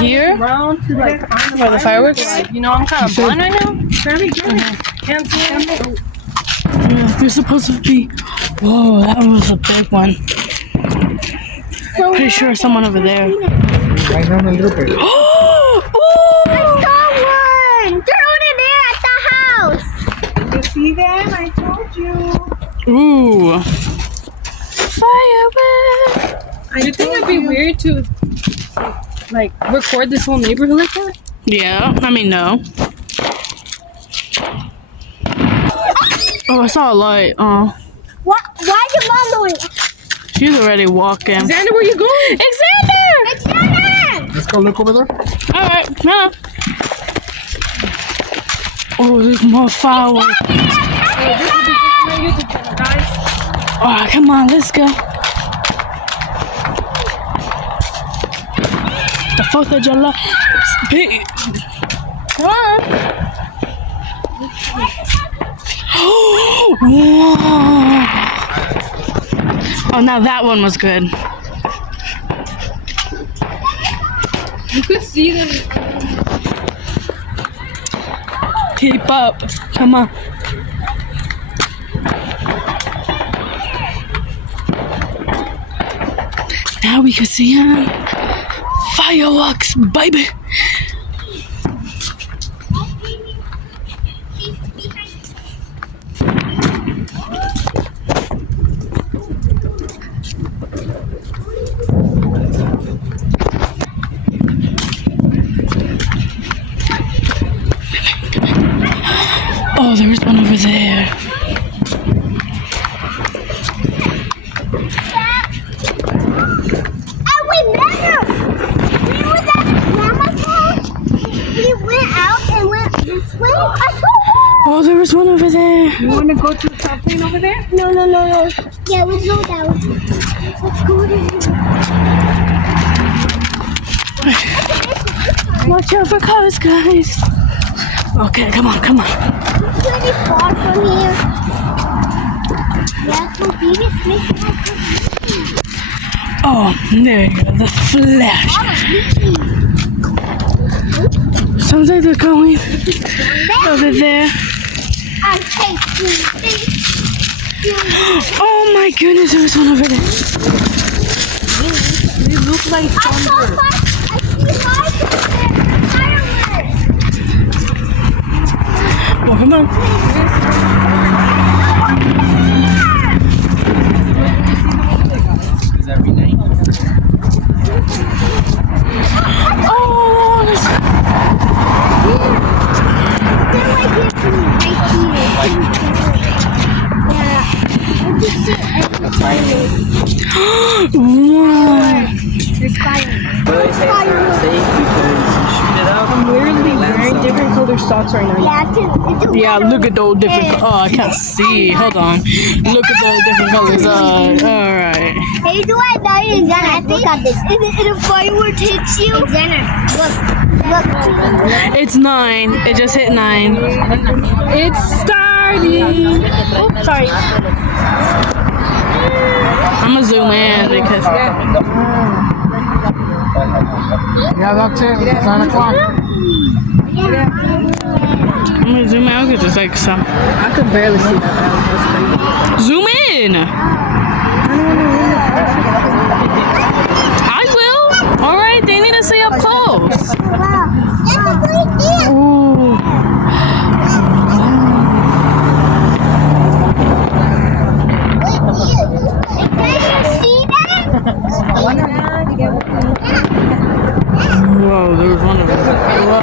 here? Around to like find Where the fireworks? You know, I'm kind of blind right now. Very good. Can't see them. Yeah, they're supposed to be. Whoa, that was a big one. Pretty sure someone over there. Right now, a little bit. Oh! Someone! They're over there at the house! You see them? I told you. Ooh. Fireworks! Do you think it'd be weird to like record this whole neighborhood like that? Yeah, I mean, no. Oh, I saw a light. Oh, What? Why is your mom doing it? she's already walking. Xander, where you going? Xander! It's Shannon! Let's go look over there. All right, now. Oh, there's more fireworks. Oh, come on, let's go. The 4th of July. Come on. Whoa. Oh, now that one was good. You could see them. Keep up. Come on. Now we can see him. Fireworks, baby. Oh, there's one over there. I remember! We was at Grandma's house. We went out and went this way. I saw her! Oh, there was one over there. You want to go to the top plane over there? No. Yeah, let's go down. Let's go to Watch out for cars, guys. Okay, come on. It's pretty far from here. Yeah, so Venus makes Oh, there you go. The flash. Sounds like they're going over there. I'm tasting Oh my goodness, there was one over there. They look like thunder. I see fireworks. Oh, come on. Every night. Oh, this- They're like this right here. Yeah. I just see every firework. Wow. There's fireworks. But I say it's not safe because you shoot it up. I'm literally wearing different color socks right now. Yeah, it's a Yeah, look at those different. Oh, I can't see. Hold on. Look at those different colors. All right. Hey, do I know you? Xander, look at this. If a firework hits you, Xander, look. It's 9. It just hit 9. It's starting. Oh, sorry. I'm gonna zoom in because Yeah, that's it. 9 o'clock. I'm gonna zoom out because it's like some. I could barely see that. Zoom in. I will. All right, they need to see up close. Wow. That's a great deal. Ooh. Can you see that? Whoa, there was one of them. Whoa.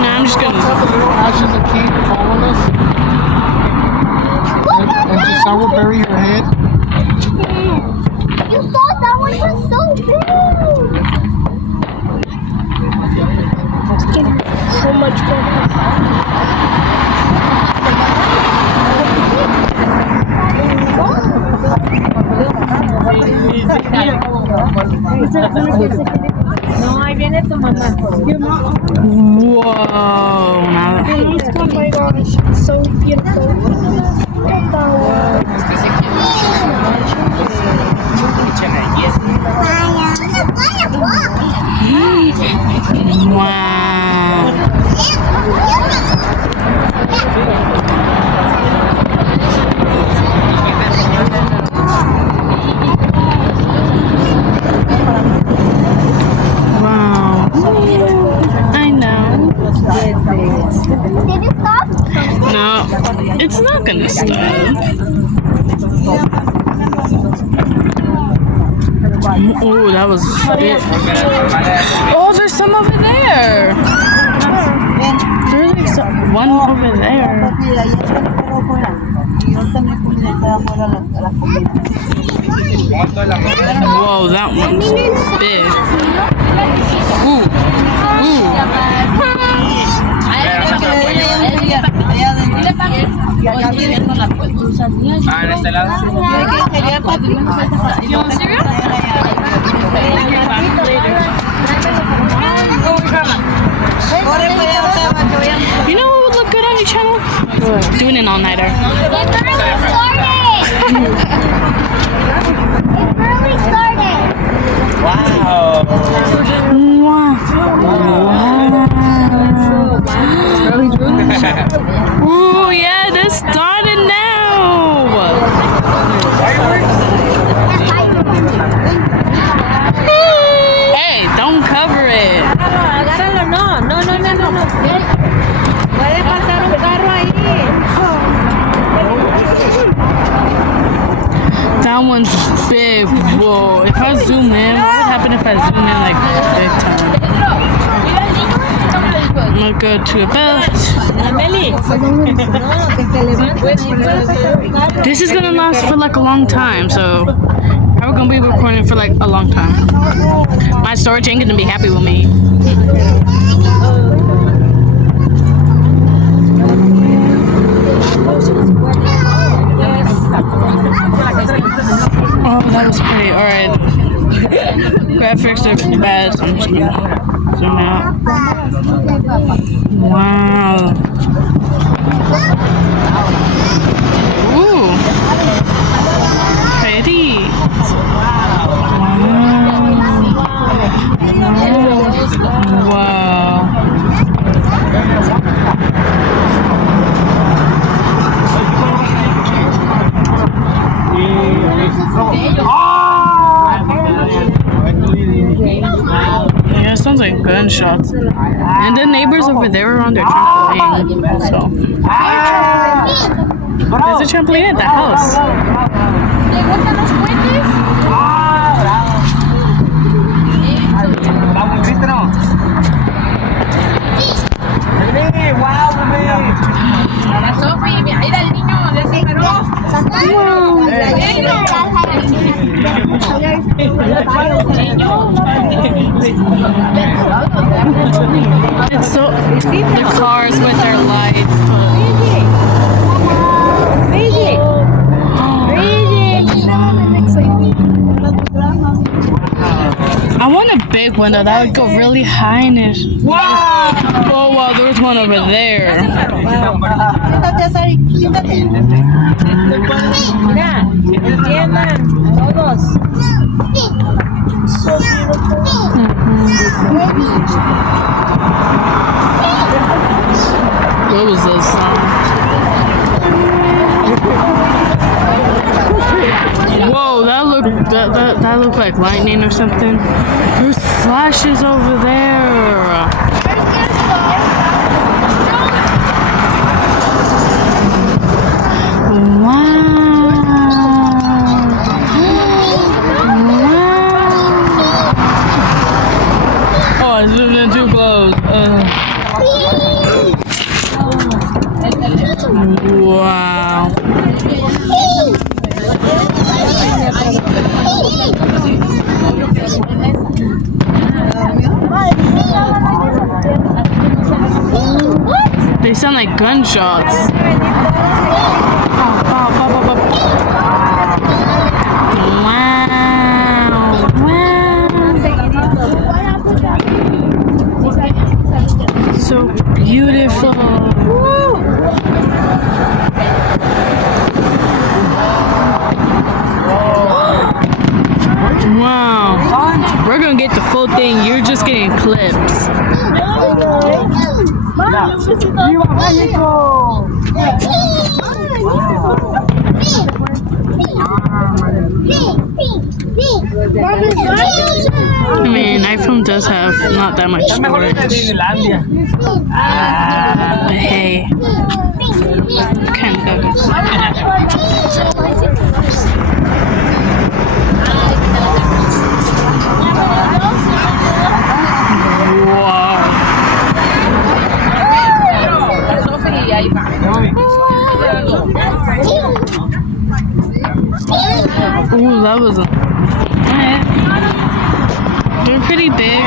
Nah, I'm just gonna. Ashes and keep following us. And just someone bury your head. You thought that one was so big. So much fun. No, ahí viene tu mamá. Whoa. Now. Oh my gosh, so beautiful. Este es aquí. Wow. Wow. I know. Did it stop? No, it's not gonna stop. Oh, that was big. Oh, there's some over there. There's like one over there. Whoa, that one's big. Ooh, You want cereal? you know what would look good on your channel? Doing an all-nighter. It barely started. Wow. Ooh, yeah, that's started now. Hey, don't cover it. Agárralo, no. Puede pasar un carro ahí. That one's big. Whoa. If I zoom in, what would happen if I zoom in like big time? I'm gonna go to a belt. This is gonna last for like a long time, so we're gonna be recording for like a long time. My storage ain't gonna be happy with me. Oh, that was pretty. Alright. Graphics are bad. So I'm just gonna zoom out. Wow. Ooh. Pretty. Wow. Yeah, it sounds like gunshots. And the neighbors over there are on their trampoline. So there's a trampoline at the house. It's so the cars with their lights. I want a big one though. That would go really high in it. Wow! Oh wow, there's one over there. What was this song? Whoa, that looked like lightning or something. There's flashes over there. Oh, I zoomed in too close. Wow. They sound like gunshots. So beautiful. Wow. Wow. We're gonna get the full thing. You're just getting clips. I mean, iPhone does have not that much storage. But hey, kind Ooh, that was they're pretty big.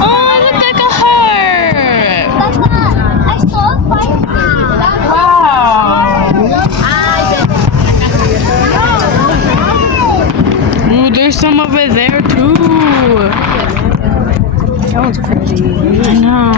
Oh, it looked like a heart. I saw a fire. Ooh, there's some over there too. That one's pretty. I know.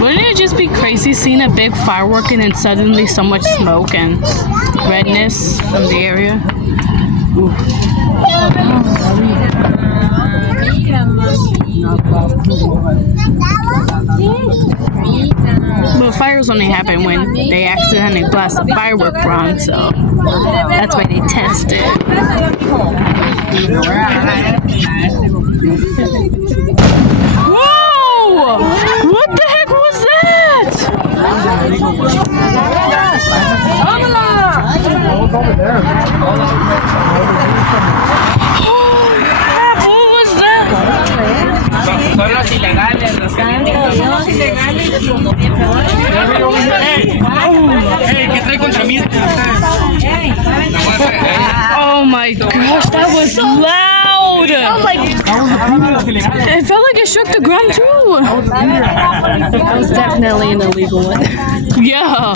Wouldn't it just be crazy seeing a big firework and then suddenly so much smoke and redness from the area? Ooh. But fires only happen when they accidentally blast a firework wrong, so that's why they test it. Whoa! What the heck was that? What was that? Son los ilegales, los que ¿qué trae contra mí? Oh my gosh, that was loud! It felt like it shook the ground too. That was definitely an illegal one. Yeah.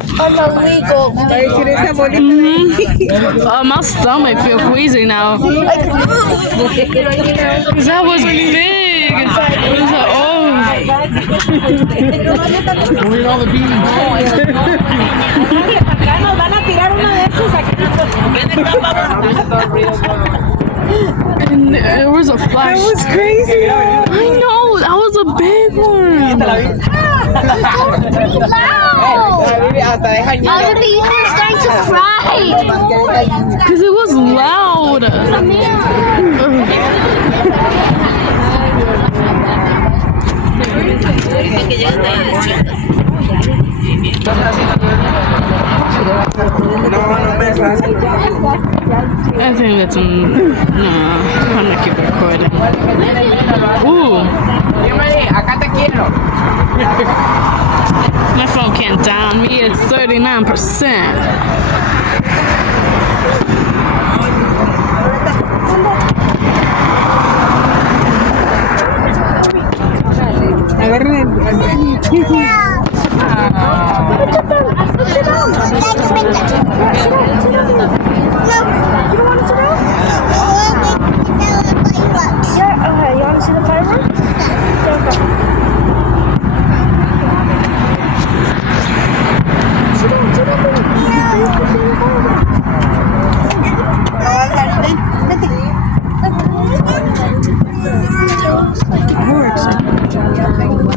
My stomach feels queasy now. That was big. It was like, oh. Look at all the And there was a flash. That was crazy. I know. That was a big one. Other people are starting to cry. Because it was loud. I think that's no, I'm gonna keep recording. Ooh. My phone can't down me, it's 39%. You want to see the fireworks?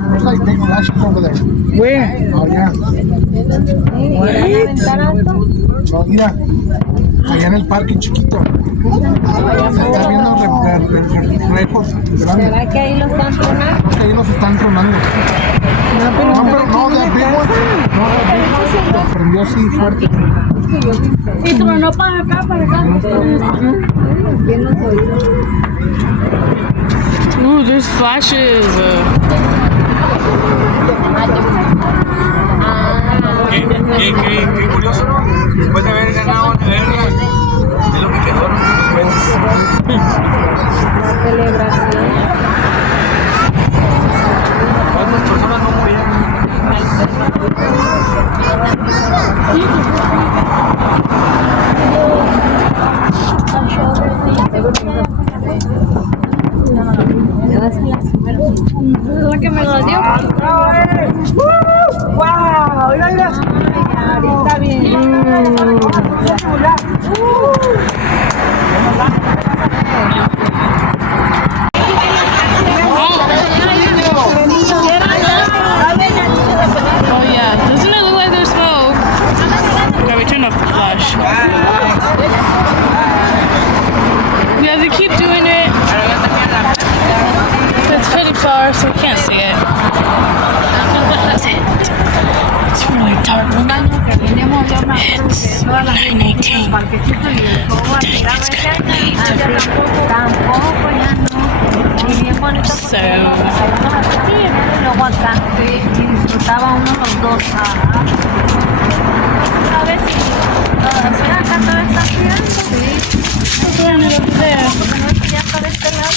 There's like big flashes over there. Where? Oh, yeah. Oh, mira. Allá en el parque chiquito. Se está viendo reflejos grandes. ¿Será que ahí lo están tronando? Ahí los están tronando. No, pero no, de big one. No, de big one. Prendió así fuerte. Y tronó para acá, para acá. Ooh, there's flashes. Qué curioso, ¿no? Después de haber ganado la guerra, es lo que quedó, los cohetes. La celebración. ¿Cuántas personas no murieron? La que me lo dio. ¡Wow! ¡Mira, mira! Está bien. Oh yeah, doesn't it look like there's smoke? Okay, we turned off the flash. Yeah, they keep doing it. It's pretty far, so we can't see it. That's it. It's really dark. It's 9:18. Dang, it's kind of late. So, Luego acá disfrutaba uno los dos. A ver si acá todavía está girando. turn it over there. Ya para este lado.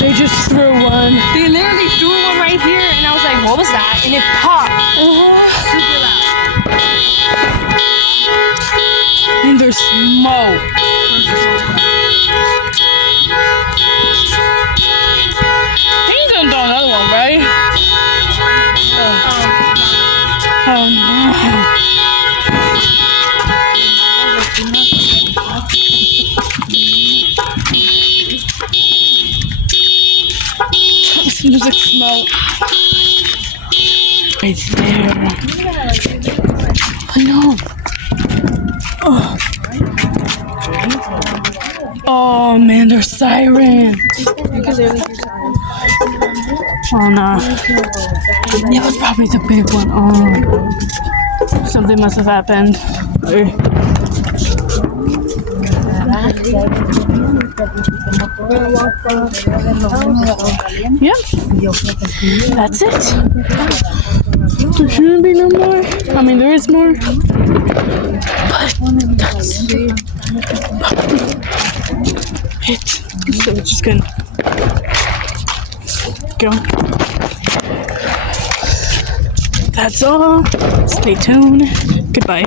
They just threw one. They literally threw one right here, and I was like, what was that? And it popped. Super loud. And there's smoke. He's gonna throw another one, right? Oh no. It smells like smoke. Right there. I know. Oh man, they're sirens. Oh no. It was probably the big one. Oh. Something must have happened. Yep. That's it. There shouldn't be no more. I mean, there is more. But that's it. So we're just gonna go. That's all. Stay tuned. Goodbye.